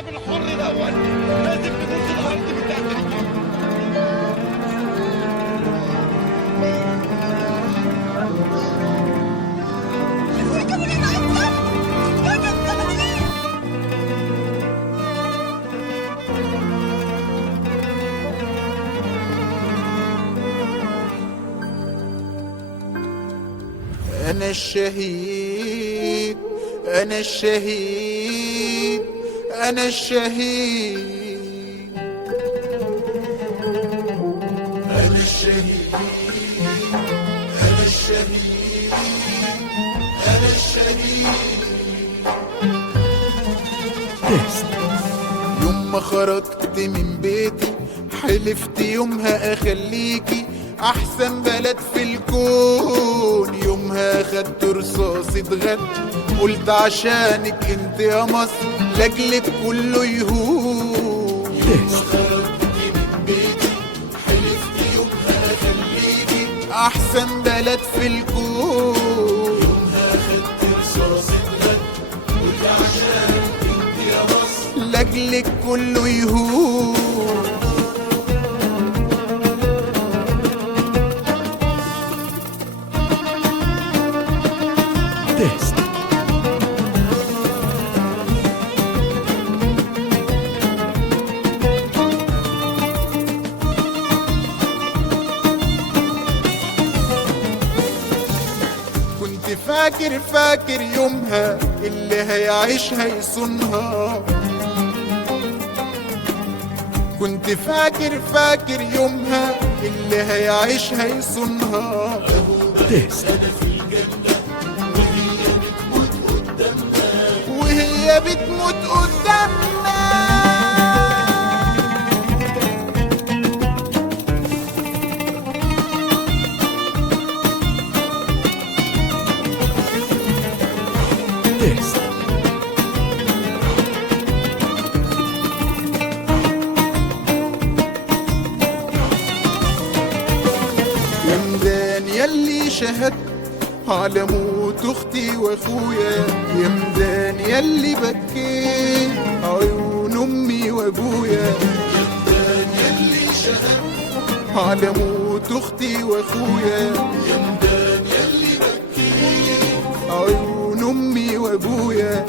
الشعب الحر الاول لازم نبوس الارض من تحت رجليه. أنا الشهيد، أنا الشهيد، أنا الشهيد، أنا الشهيد، أنا الشهيد، أنا الشهيد. يوم ما خرجت من بيتي حلفت يومها أخليكي أحسن بلد في الكون. يومها خدت رصاصة غد قلت عشانك انت يا مصر لاجلك كله يهون. يوم ما خرجت من بيتي حلفت يومها أخليكي أحسن بلد في الكون. يومها خدت رصاصة غد قلت عشانك انت يا مصر لاجلك كله يهون. كنت فاكر يومها اللي هيعيشها يصونها. كنت فاكر يومها اللي هيعيشها يصونها. أنا في الجنة وهي بتموت قدامنا. يا ميدان يلي شهدت على موت اختي واخويا، يا ميدان يلي بكيت عيون امي وابويا، يا ميدان يلي شهدت على موت اختي واخويا، يا ميدان يلي بكيت عيون امي وابويا.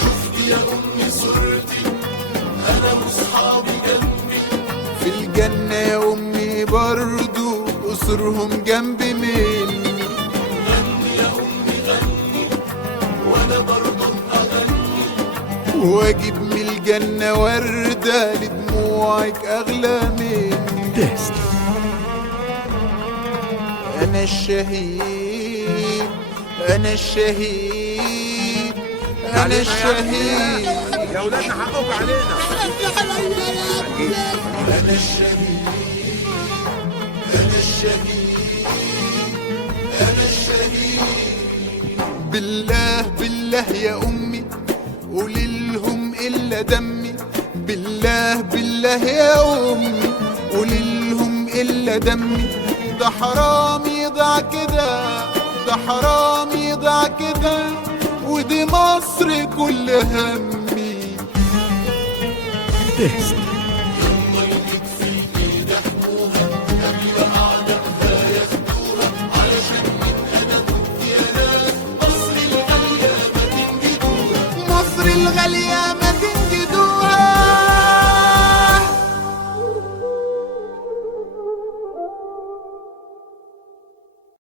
شفت يا امي صورتي انا واصحابي جنبي في الجنه يا امي برضو قصرهم جنب مني. غني يا امي غني وانا برضو اغني واجيب من الجنه ورده لدموعك اغلى مني. انا الشهيد، انا الشهيد، انا الشهيد. يا اولادنا حقكم علينا. انا الشهيد، أنا الشهيد، أنا الشهيد. بالله يا أمي قولي لهم إلا دمي. بالله يا أمي قولي لهم إلا دمي. ده حرام يضيع كده، ده حرام يضيع كده، ودي مصر كل همي. مصر الغالية